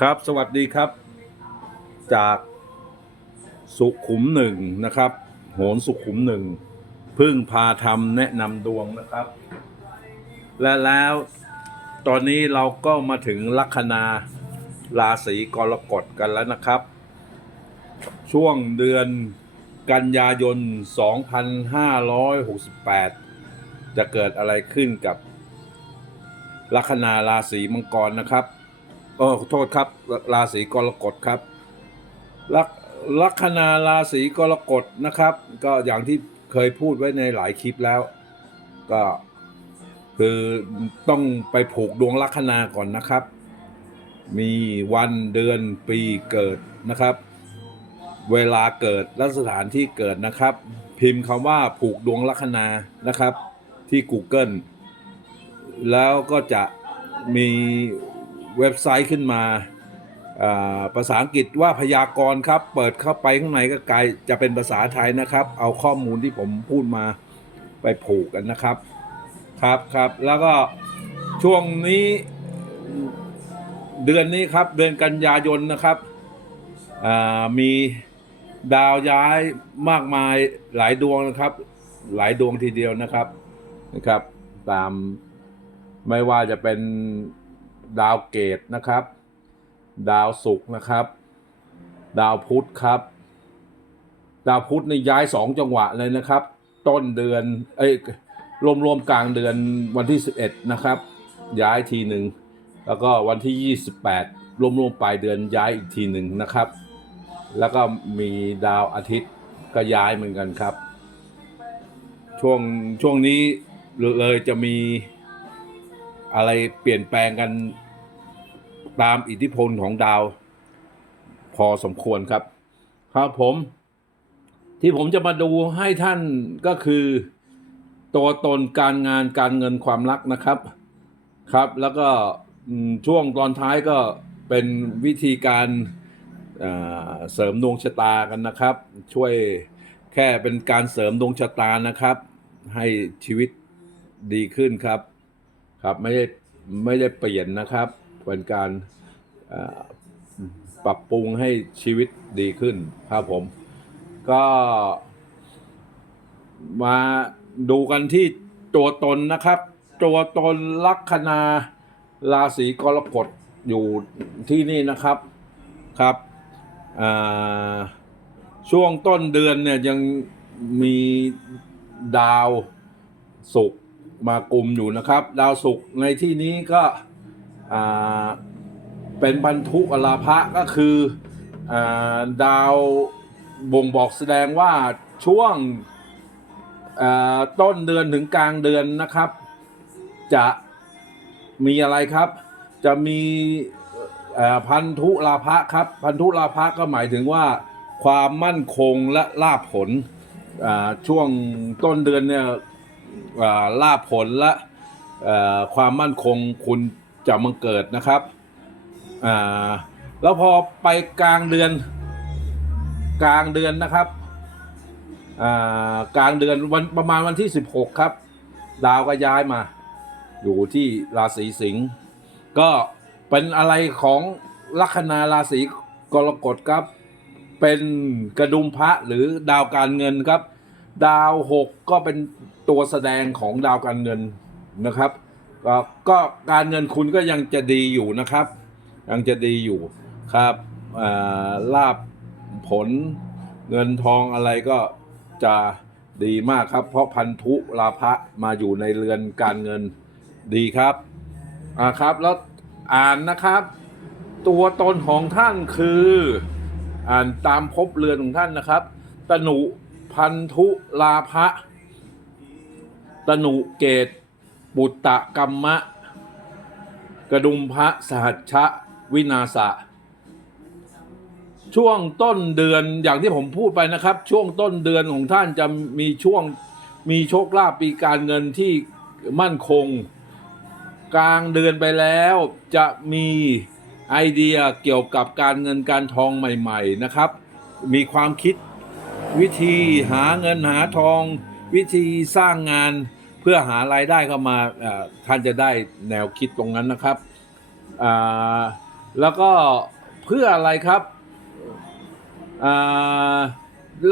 ครับสวัสดีครับ จากสุขุมหนึ่งนะครับ โหนสุขุมหนึ่งพึ่งพาทำแนะนำดวงนะครับ และแล้วตอนนี้เราก็มาถึงลัคนาราศีกรกฎกันแล้วนะครับ ช่วงเดือนกันยายน 2568 จะเกิดอะไรขึ้นกับลัคนาราศีมังกรนะครับ ออขอโทษครับ ราศีกรกฎครับลัคลัคนาราศีกรกฎนะครับ ก็อย่างที่เคยพูดไว้ในหลายคลิปแล้ว ก็คือต้องไปผูกดวงลัคนาก่อนนะครับ มีวันเดือนปีเกิดนะครับ เวลาเกิดและสถานที่เกิดนะครับ พิมพ์คำว่าผูกดวงลัคนานะครับ ที่ Google แล้วก็จะมี เว็บไซต์ขึ้นมาภาษาอังกฤษว่าพยากรณ์ครับ เปิดเข้าไปข้างในก็กลายจะเป็นภาษาไทยนะครับ เอาข้อมูลที่ผมพูดมาไปผูกกันนะครับ ครับครับแล้วก็ช่วงนี้เดือนนี้ครับ เดือนกันยายนนะครับมีดาวย้ายมากมายหลายดวงนะครับ หลายดวงทีเดียวนะครับนะครับ ตามไม่ว่าจะเป็น ดาวเกตนะครับ ดาวศุกร์นะครับ ดาวพุธครับ ดาวพุธในย้ายสองจังหวะเลยนะครับ ต้นเดือนเอ้ยรวมๆกลางเดือนวันที่ 11 นะครับ ย้ายทีหนึ่งแล้วก็วันที่ 28 รวมๆปลายเดือนย้ายอีกทีหนึ่งนะครับ แล้วก็มีดาวอาทิตย์ก็ย้ายเหมือนกันครับ ช่วงช่วงนี้เลยจะมีอะไรเปลี่ยนแปลงกัน ตามอิทธิพลของดาว พอสมควรครับ ครับผม ที่ผมจะมาดูให้ท่านก็คือ ตัวตนการงานการเงินความรักนะครับครับ แล้วก็ช่วงตอนท้ายก็เป็นวิธีการเสริมดวงชะตากันนะครับ ช่วยแค่เป็นการเสริมดวงชะตานะครับ ให้ชีวิตดีขึ้นครับ ครับไม่ได้ไม่ได้เปลี่ยนนะครับ เป็นการปรับปรุงให้ชีวิตดีขึ้นครับผม ก็มาดูกันที่ตัวตนนะครับ ตัวตนลัคนาราศีกรกฎอยู่ที่นี่นะครับครับช่วงต้นเดือนเนี่ยยังมีดาวศุกร์มากลุ่มอยู่นะครับ ดาวศุกร์ในที่นี้ก็ เป็นบรรทุกอลาภะก็คืออดาวบ่งบอกแสดงว่าช่วงต้นเดือนถึงกลางเดือนนะครับ จะมีอะไรครับ จะมีพันธุลาภะครับ พันธุลาภะก็หมายถึงว่าความมั่นคงและลาภผลช่วงต้นเดือนเนี่ยลาภผลและความมั่นคงคุณ จะมังเกิดนะครับอ่าแล้วพอไปกลางเดือน กลางเดือนนะครับอ่ากลางเดือนวันประมาณวันที่ 16 ครับ ดาวก็ย้ายมา อยู่ที่ราศีสิงห์ก็เป็นอะไรของลัคนาราศีกรกฎครับ เป็นกระดุมพระหรือดาวการเงินครับ ดาวหกก็เป็นตัวแสดงของดาวการเงินนะครับ ก็ก็การเงินคุณก็ยังจะดีอยู่นะครับ ยังจะดีอยู่ครับลาบผลเงินทองอะไรก็จะดีมากครับ เพราะพันธุลาภะมาอยู่ในเรือนการเงินดีครับอ่าครับแล้วอ่านนะครับ ตัวตนของท่านคือ อ่านตามภพเรือนของท่านนะครับตนุพันธุลาภะตนุเกต บุตตะกัมมะ กระดุมพระสหัชชะวินาศะช่วงต้นเดือนอย่างที่ผมพูดไปนะครับ ช่วงต้นเดือนของท่านจะมีช่วงมีโชคลาภปีการเงินที่มั่นคง กลางเดือนไปแล้วจะมีไอเดียเกี่ยวกับการเงินการทองใหม่ ๆนะครับ มีความคิดวิธีหาเงินหาทอง วิธีสร้างงาน เพื่อหารายได้เข้ามาท่านจะได้แนวคิดตรงนั้นนะครับ แล้วก็เพื่ออะไรครับ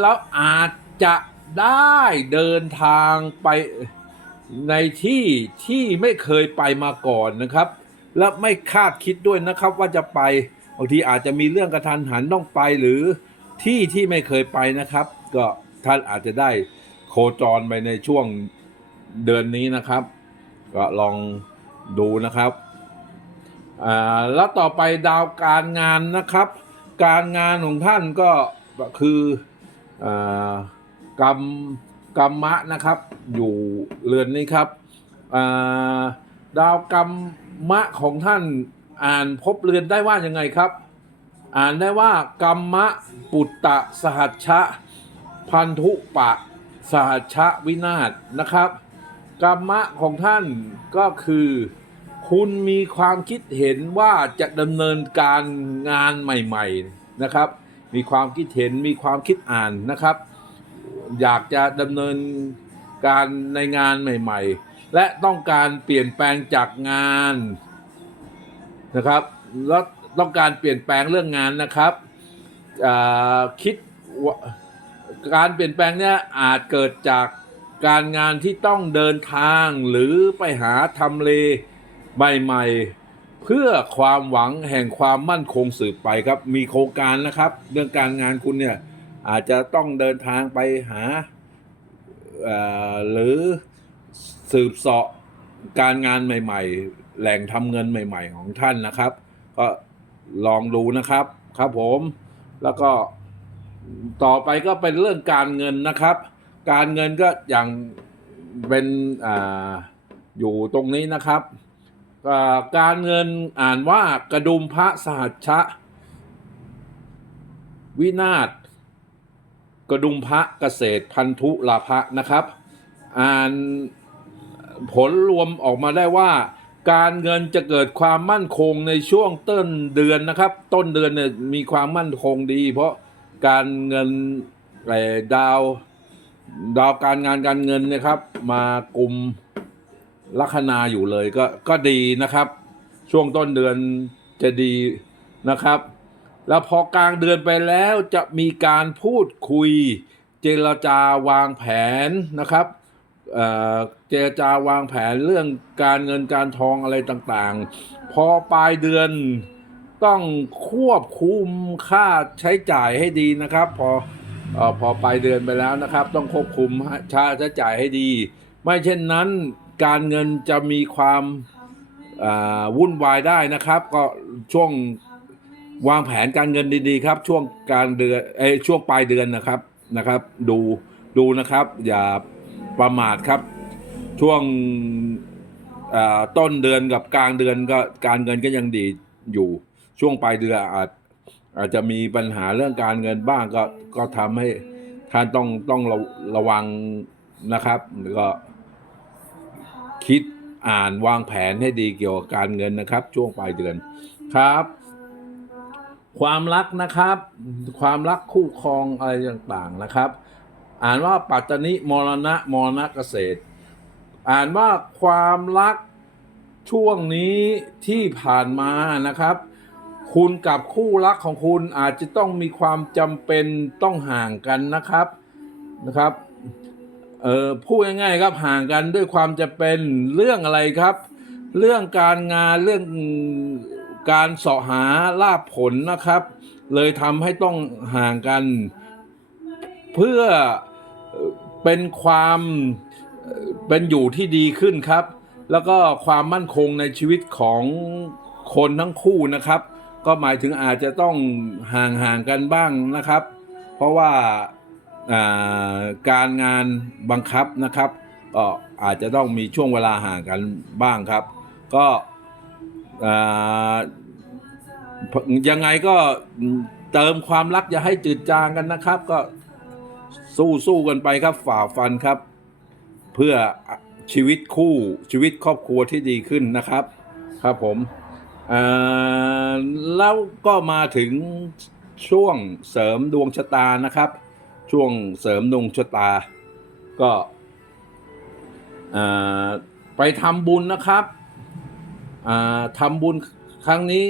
แล้วอาจจะได้เดินทางไปในที่ที่ไม่เคยไปมาก่อนนะครับ และไม่คาดคิดด้วยนะครับว่าจะไปบางทีอาจจะมีเรื่องกระทันหันต้องไปหรือที่ที่ไม่เคยไปนะครับ ก็ท่านอาจจะได้โคจรไปในช่วง เดือนนี้นะครับ ก็ลองดูนะครับอ่าแล้วต่อไปดาวการงานนะครับ การงานของท่านก็คืออากรรมกรรมะนะครับ อยู่เรือนนี้ครับอ่าดาวกรรมะของท่านอ่านพบเรือนได้ว่ายังไงครับ อ่านได้ว่ากรรมะปุตตะสหัชชะ พันธุปะสหัชชะวินาศนะครับ กรรมะของท่านก็คือ คุณมีความคิดเห็นว่าจะดำเนินการงานใหม่ๆนะครับ มีความคิดเห็นมีความคิดอ่านนะครับ อยากจะดำเนินการในงานใหม่ ๆ และต้องการเปลี่ยนแปลงจากงานนะครับแล้วต้องการเปลี่ยนแปลงเรื่องงานนะครับคิดการเปลี่ยนแปลงเนี้ยอาจเกิดจาก การงานที่ต้องเดินทางหรือไปหาทำเลใหม่ๆ เพื่อความหวังแห่งความมั่นคงสืบไปครับ มีโครงการนะครับ เรื่องการงานคุณเนี่ยอาจจะต้องเดินทางไปหาหรือสืบเสาะการงานใหม่ ๆ แหล่งทำเงินใหม่ ๆ ของท่านนะครับ ก็ลองดูนะครับครับผมแล้วก็ต่อไปก็เป็นเรื่องการเงินนะครับ การเงินก็อย่างเป็นอ่าอยู่ตรงนี้นะครับการเงินอ่านว่ากระดุมพระสหัชชะ วินาศกระดุมพระเกษตรพันธุลาภะนะครับ อ่านผลรวมออกมาได้ว่า การเงินจะเกิดความมั่นคงในช่วงต้นเดือนนะครับ ต้นเดือนเนี่ยมีความมั่นคงดี เพราะการเงินดาว ดาวการงานการเงินนะครับ มากลุ่มลัคนาอยู่เลยก็ก็ดีนะครับ ช่วงต้นเดือนจะดีนะครับ แล้วพอกลางเดือนไปแล้วจะมีการพูดคุย เจรจาวางแผนนะครับเจรจาวางแผนเรื่องการเงินการทองอะไรต่างๆ พอปลายเดือนต้องควบคุมค่าใช้จ่ายให้ดีนะครับ พอ พอปลายเดือนไปแล้วนะครับ ต้องควบคุมค่าใช้จ่ายให้ดี ไม่เช่นนั้นการเงินจะมีความวุ่นวายได้นะครับ ก็ช่วงวางแผนการเงินดีๆครับ ช่วงกางเดือนเอช่วงปลายเดือนนะครับนะครับ ดูดูนะครับ อย่าประมาทครับ ช่วงต้นเดือนกับกลางเดือนก็การเงินก็ยังดีอยู่ช่วงปลายเดือนอาจ อาจจะมีปัญหาเรื่องการเงินบ้างก็ก็ทำให้ท่านต้องต้องระระวังนะครับแล้วก็คิดอ่านวางแผนให้ดีเกี่ยวกับการเงินนะครับ ช่วงปลายเดือนครับ ความรักนะครับ ความรักคู่ครองอะไรต่างๆนะครับ อ่านว่าปัตตนิมรณะมรณะเกษตร อ่านว่าความรักช่วงนี้ที่ผ่านมานะครับ คุณกับคู่รักของคุณอาจจะต้องมีความจำเป็นต้องห่างกันนะครับนะครับเออพูดง่ายๆครับห่างกันด้วยความจะเป็นเรื่องอะไรครับ เรื่องการงานเรื่องการเสาะหาลาภผลนะครับ เลยทำให้ต้องห่างกัน เพื่อเป็นความเป็นอยู่ที่ดีขึ้นครับ แล้วก็ความมั่นคงในชีวิตของคนทั้งคู่นะครับ ก็หมายถึงอาจจะต้องห่างห่างๆกันบ้างนะครับ เพราะว่าการงานบังคับนะครับก็อาจจะต้องมีช่วงเวลาห่างกันบ้างครับ ก็ยังไงก็เติมความรักอย่าให้จืดจางกันนะครับ ก็สู้สู้กันไปครับฝ่าฟันครับ เพื่อชีวิตคู่ชีวิตครอบครัวที่ดีขึ้นนะครับ ครับผม แล้วก็มาถึงช่วงเสริมดวงชะตานะครับ ช่วงเสริมดวงชะตา ก็ไปทำบุญนะครับทำบุญครั้งนี้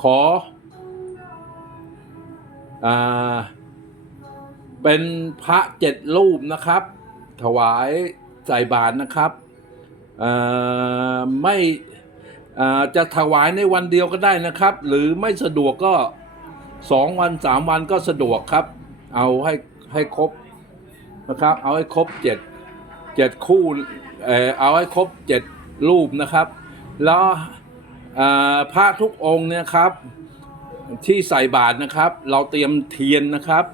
ขออเป็นพระเจ็ดรูปนะครับ ถวายใส่บาตรนะครับไม่ จะถวายในวันเดียวก็ได้นะครับ หรือไม่สะดวกก็สองวันสามวันก็สะดวกครับ เอาให้ให้ครบนะครับ เอาให้ครบเจ็ดเจ็ดคู่เออเอาให้ครบเจ็ดรูปนะครับ แล้วอ่าพระทุกองค์เนี่ยครับที่ใส่บาตรนะครับ เราเตรียมเทียนนะครับ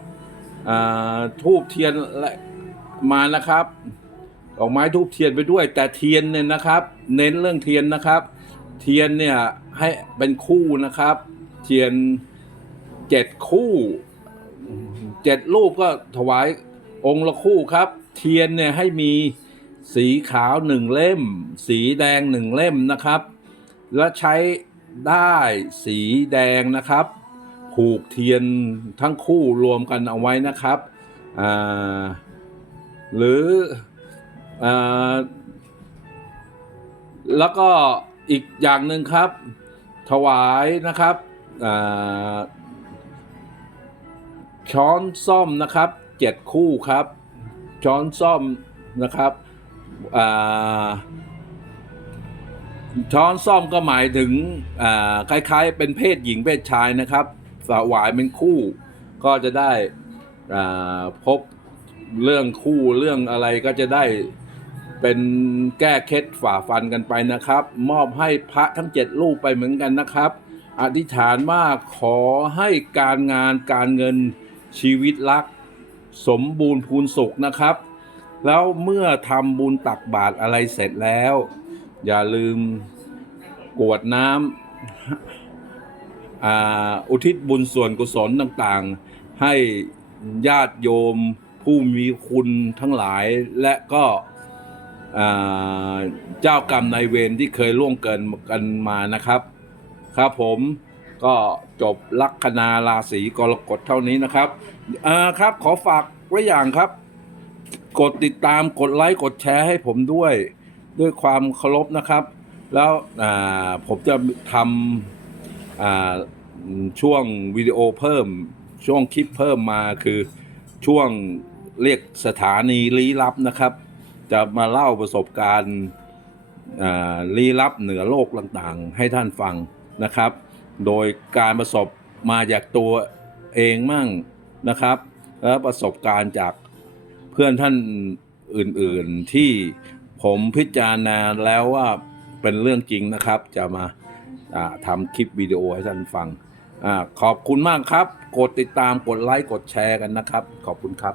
ทูบเทียนและมานะครับดอกไม้ทูบเทียนไปด้วย แต่เทียนเนี่ยนะครับ เน้นเรื่องเทียนนะครับ เทียนเนี่ยให้เป็นคู่นะครับ เทียนเจ็ดคู่เจ็ดรูปก็ถวายองค์ละคู่ครับ เทียนเนี่ยให้มีสีขาวหนึ่งเล่ม สีแดงหนึ่งเล่มนะครับ และใช้ได้สีแดงนะครับ ผูกเทียนทั้งคู่รวมกันเอาไว้นะครับอ่าหรืออาแล้วก็ อีกอย่างหนึ่งครับ ถวายนะครับช้อนซ่อมนะครับเจ็ดคู่ครับ ช้อนซ่อมนะครับช้อนซ่อมก็หมายถึงคล้ายๆ เป็นเพศหญิงเพศชายนะครับสวายเป็นคู่ ก็จะได้พบเรื่องคู่เรื่องอะไรก็จะได้ เป็นแก้เคล็ดฝ่าฟันกันไปนะครับ มอบให้พระทั้งเจ็ดรูปไปเหมือนกันนะครับ อธิษฐานว่าขอให้การงานการเงินชีวิตรัก สมบูรณ์พูนสุขนะครับ แล้วเมื่อทำบุญตักบาตรอะไรเสร็จแล้ว อย่าลืมกรวดน้ำออุทิศบุญส่วนกุศลต่างๆ ให้ญาติโยมผู้มีคุณทั้งหลายและก็ เจ้ากรรมนายเวรที่เคยล่วงเกินกันมานะครับ ครับผมก็จบลัคนาราศีกรกฎเท่านี้นะครับอ่าครับขอฝากไว้อย่างครับ กดติดตามกดไลค์กดแชร์ให้ผมด้วย ด้วยความเคารพนะครับ แล้วผมจะทำช่วงวิดีโอเพิ่ม ช่วงคลิปเพิ่มมาคือช่วงเรียกสถานีลี้ลับนะครับ จะมาเล่าประสบการณ์ลี้ลับเหนือโลกต่างๆ ให้ท่านฟังนะครับ โดยการประสบมาจากตัวเองมั่งนะครับ และประสบการณ์จากเพื่อนท่านอื่นๆที่ผมพิจารณาแล้วว่าเป็นเรื่องจริงนะครับ จะมาทำคลิปวิดีโอให้ท่านฟังอขอบคุณมากครับ กดติดตามกดไลค์กดแชร์กันนะครับ ขอบคุณครับ